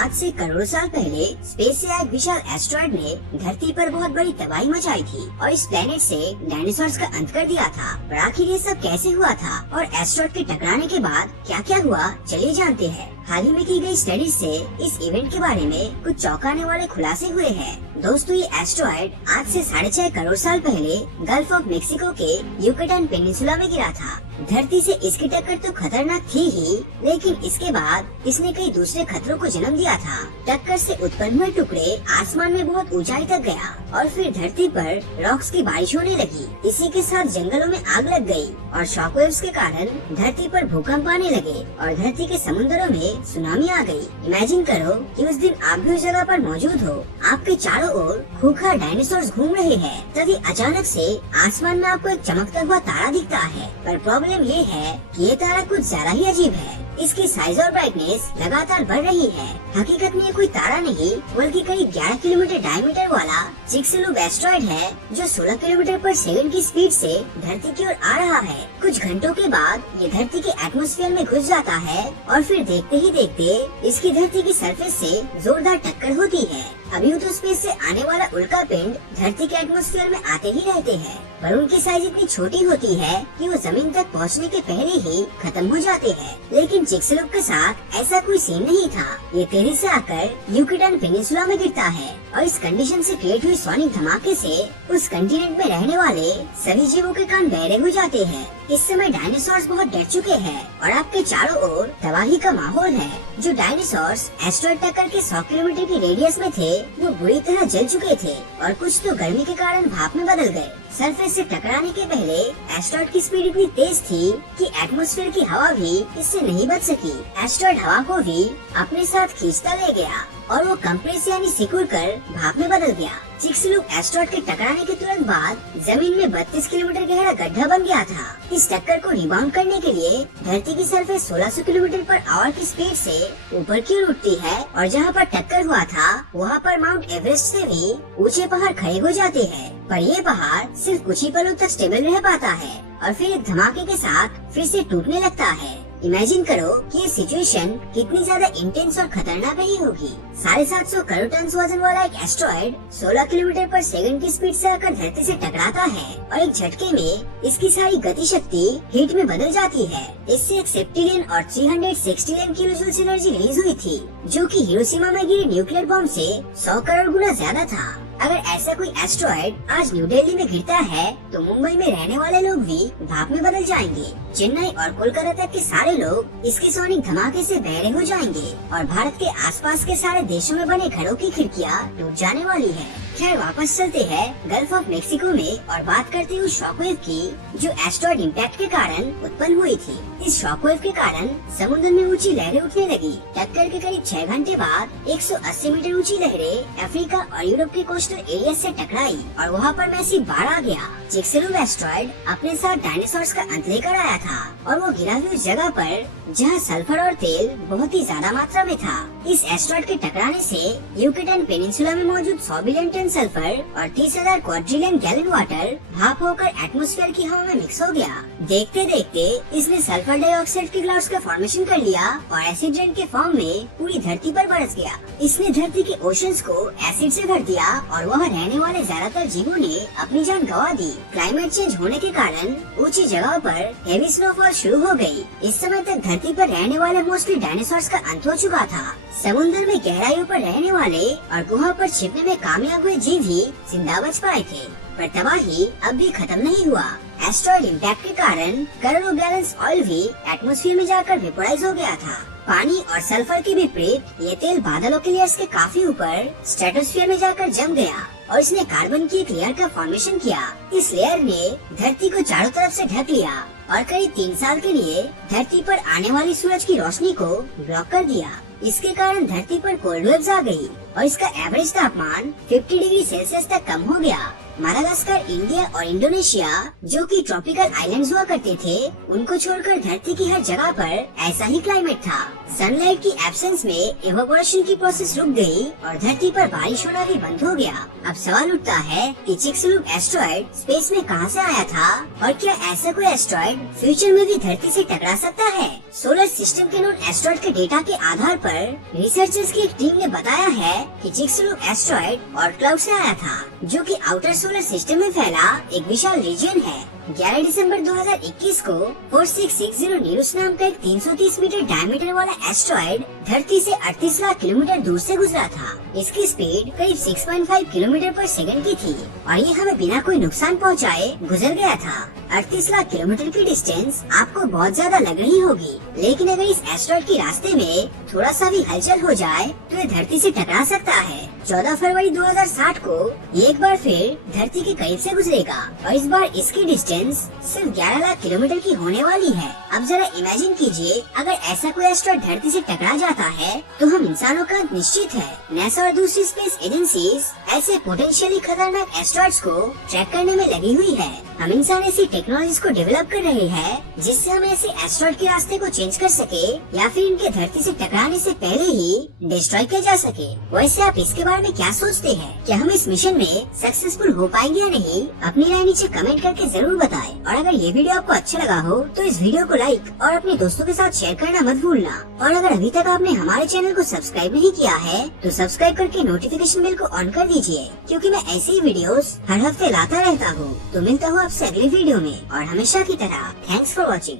आज से करोड़ों साल पहले स्पेस से आए विशाल एस्ट्रॉयड ने धरती पर बहुत बड़ी तबाही मचाई थी और इस प्लेनेट से डायनासोर्स का अंत कर दिया था। पर आखिर ये सब कैसे हुआ था और एस्ट्रॉयड के टकराने के बाद क्या क्या हुआ, चलिए जानते हैं। हाल ही में की गई स्टडीज से इस इवेंट के बारे में कुछ चौंकाने वाले खुलासे हुए हैं। दोस्तों, ये एस्ट्रॉयड आज से 6.5 करोड़ साल पहले गल्फ ऑफ मेक्सिको के युकाटान पेनिनसुला में गिरा था। धरती से इसकी टक्कर तो खतरनाक थी ही, लेकिन इसके बाद इसने कई दूसरे खतरों को जन्म दिया था। टक्कर से उत्पन्न हुए टुकड़े आसमान में बहुत ऊंचाई तक गया और फिर धरती पर रॉक्स की बारिश होने लगी। इसी के साथ जंगलों में आग लग गई और शॉकवेव्स के कारण धरती पर भूकंप आने लगे और धरती के समुद्रों में सुनामी आ गई। इमेजिन करो कि उस दिन आप भी उस जगह पर मौजूद हो, आपके चारों ओर खूंखार डायनासोर्स घूम रहे हैं। तभी अचानक से आसमान में आपको एक चमकता हुआ तारा दिखता है। पर प्रॉब्लम ये है कि ये तारा कुछ ज्यादा ही अजीब है। इसकी साइज और ब्राइटनेस लगातार बढ़ रही है। हकीकत में ये कोई तारा नहीं बल्कि करीब 11 किलोमीटर डायमीटर वाला चिक्सलूब एस्ट्रॉयड है, जो 16 किलोमीटर पर सेकंड की स्पीड से धरती की ओर आ रहा है। कुछ घंटों के बाद ये धरती के एटमॉस्फेयर में घुस जाता है और फिर देखते ही देखते इसकी धरती की सरफेस से जोरदार टक्कर होती है। अभी तो स्पेस से आने वाला उल्का पिंड धरती के एटमॉस्फेयर में आते ही रहते हैं, पर उनकी साइज इतनी छोटी होती है कि वो जमीन तक पहुंचने के पहले ही खत्म हो जाते हैं। लेकिन चिक्सलूब के साथ ऐसा कोई सीन नहीं था। ये तेजी से आकर युकाटान पेनिनसुला में गिरता है और इस कंडीशन से क्रिएट हुई सोनिक धमाके से उस कंटिनेंट में रहने वाले सभी जीवों के कान बहरे हो जाते हैं। इस समय डायनासोर्स बहुत डर चुके हैं और आपके चारों ओर तबाही का माहौल है। जो डायनासोर्स एस्ट्रॉयड टक्कर के 100 किलोमीटर की रेडियस में थे, वो बुरी तरह जल चुके थे और कुछ तो गर्मी के कारण भाप में बदल गए। सरफेस से टकराने के पहले एस्ट्रॉयड की स्पीड इतनी तेज थी कि एटमॉस्फेयर की हवा भी इससे नहीं बच सकी। एस्ट्रॉयड हवा को भी अपने साथ खींचता ले गया और वो कंप्रेस यानी सिकुड़ कर भाप में बदल गया। चिक्सलूब एस्ट्रॉयड के टकराने के तुरंत बाद जमीन में 32 किलोमीटर गहरा गड्ढा बन गया था। इस टक्कर को रिबाउंड करने के लिए धरती की सरफेस 1600 किलोमीटर पर आवर की स्पीड से ऊपर की ओर उठती है और जहाँ पर टक्कर हुआ था वहाँ पर माउंट एवरेस्ट से भी ऊंचे पहाड़ खड़े हो जाते हैं। पर ये पहाड़ सिर्फ कुछ ही पलों तक स्टेबल रह पाता है और फिर एक धमाके के साथ फिर से टूटने लगता है। इमेजिन करो कि ये सिचुएशन कितनी ज्यादा इंटेंस और खतरनाक रही होगी। 750 करोड़ टन वजन वाला एक एस्ट्रॉयड 16 किलोमीटर पर सेकंड की स्पीड से आकर धरती से टकराता है और एक झटके में इसकी सारी गति शक्ति हीट में बदल जाती है। इससे एक सेप्टिलियन और 360 किलो जूल एनर्जी रिलीज हुई थी, जो कि हिरोशिमा में गिरे न्यूक्लियर बॉम्ब से 100 करोड़ गुना ज्यादा था। अगर ऐसा कोई एस्ट्रॉयड आज न्यू दिल्ली में गिरता है तो मुंबई में रहने वाले लोग भी भाप में बदल जाएंगे। चेन्नई और कोलकाता तक के सारे लोग इसके सोनिक धमाके से बहरे हो जाएंगे और भारत के आसपास के सारे देशों में बने घरों की खिड़कियां टूट जाने वाली है। खैर, वापस चलते हैं गल्फ ऑफ मेक्सिको में और बात करते हैं उस शॉकवेव की जो एस्ट्रॉयड इम्पैक्ट के कारण उत्पन्न हुई थी। इस शॉकवेव के कारण समुद्र में ऊंची लहरें उठने लगी। टक्कर के करीब 6 घंटे बाद 180 मीटर ऊंची लहरें अफ्रीका और यूरोप के कोस्टल एरिया से टकराई और वहाँ पर मैसिव बाढ़ आ गया। चिक्सलूब एस्ट्रॉयड अपने साथ डायनासोर्स का अंत लेकर आया था और वो गिरा हुई उस जगह पर जहाँ सल्फर और तेल बहुत ही ज्यादा मात्रा में था। इस एस्ट्रॉयड के टकराने से युकाटान पेनिनसुला में मौजूद 100 बिलियन टन सल्फर और 30,000 क्वाड्रिलियन गैलन वाटर भाप होकर एटमॉस्फेयर की हवा में मिक्स हो गया। देखते देखते इसने सल्फर डाइऑक्साइड के क्लाउड्स का फॉर्मेशन कर लिया और एसिड रेन के फॉर्म में पूरी धरती पर बरस गया। इसने धरती के ओशंस को एसिड से भर दिया और वहाँ रहने वाले ज्यादातर जीवों ने अपनी जान गंवा दी। क्लाइमेट चेंज होने के कारण ऊंची जगहों पर हेवी स्नोफॉल शुरू हो गई। इस समय तक धरती पर रहने वाले मोस्टली डायनासोर्स का अंत हो चुका था। समुद्र में गहराइयों पर रहने वाले और गुहा पर छिपने में कामयाब हुए जीव ही जिंदा बच पाए थे, पर तबाही अब भी खत्म नहीं हुआ। एस्ट्रॉयड इम्पैक्ट के कारण करोड़ों गैलन्स ऑयल भी एटमॉस्फेयर में जाकर वेपोराइज हो गया था। पानी और सल्फर के विपरीत ये तेल बादलों के लेयर्स के काफी ऊपर स्ट्रेटोस्फीयर में जाकर जम गया और इसने कार्बन की एक लेयर का फॉर्मेशन किया। इस लेयर ने धरती को चारों तरफ से ढक लिया और करीब 3 साल के लिए धरती पर आने वाली सूरज की रोशनी को ब्लॉक कर दिया। इसके कारण धरती पर कोल्ड वेव्स आ गई और इसका एवरेज तापमान 50 डिग्री सेल्सियस तक कम हो गया। मादागास्कर, इंडिया और इंडोनेशिया जो कि ट्रॉपिकल आइलैंड्स हुआ करते थे, उनको छोड़कर धरती की हर जगह पर ऐसा ही क्लाइमेट था। सनलाइट की एब्सेंस में इवेपोरेशन की प्रोसेस रुक गई और धरती पर बारिश होना भी बंद हो गया। अब सवाल उठता है कि चिक्सलुक एस्ट्रॉयड स्पेस में कहां से आया था और क्या ऐसा कोई एस्ट्रॉयड फ्यूचर में भी धरती से टकरा सकता है? सोलर सिस्टम के नोन एस्ट्रॉयड के डेटा के आधार पर रिसर्चर्स की एक टीम ने बताया है कि चिक्सलुक एस्ट्रॉयड और क्लाउड से आया था, जो कि आउटर सोलर सिस्टम में फैला एक विशाल रीजन है। 11 दिसंबर 2021 को 4660 नीरुस नाम का एक 330 मीटर डायमीटर वाला एस्ट्रॉयड धरती से 38 लाख किलोमीटर दूर से गुजरा था। इसकी स्पीड करीब 6.5 किलोमीटर पर सेकंड की थी और ये हमें बिना कोई नुकसान पहुंचाए गुजर गया था। 38 लाख किलोमीटर की डिस्टेंस आपको बहुत ज्यादा लग रही होगी, लेकिन अगर इस एस्ट्रॉयड के रास्ते में थोड़ा सा भी हलचल हो जाए तो ये धरती से टकरा सकता है। 14 फरवरी 2060 को ये एक बार फिर धरती के करीब से गुजरेगा और इस बार इसकी डिस्टेंस सिर्फ 11 लाख किलोमीटर की होने वाली है। अब जरा इमेजिन कीजिए, अगर ऐसा कोई एस्ट्रॉयड धरती से टकरा जाता है तो हम इंसानों का अंत निश्चित है। नासा और दूसरी स्पेस एजेंसीज ऐसे पोटेंशियली खतरनाक एस्ट्रॉयड्स को ट्रैक करने में लगी हुई है। हम इंसान ऐसी टेक्नोलॉजीज को डेवलप कर रहे हैं जिससे हम ऐसे एस्ट्रॉयड के रास्ते को चेंज कर सके या फिर इनके धरती से टकराने से पहले ही डिस्ट्रॉय किया जा सके। वैसे आप इसके बारे में क्या सोचते हैं? क्या हम इस मिशन में सक्सेसफुल हो पाएंगे या नहीं? अपनी राय नीचे कमेंट करके जरूर बताएं। और अगर ये वीडियो आपको अच्छा लगा हो तो इस वीडियो को लाइक और अपने दोस्तों के साथ शेयर करना मत भूलना। और अगर अभी तक आपने हमारे चैनल को सब्सक्राइब नहीं किया है तो सब्सक्राइब करके नोटिफिकेशन बेल को ऑन कर दीजिए, क्योंकि मैं ऐसे ही वीडियोस हर हफ्ते लाता रहता हूँ। तो मिलता हूँ आपसे अगले वीडियो में और हमेशा की तरह थैंक्स फॉर वॉचिंग।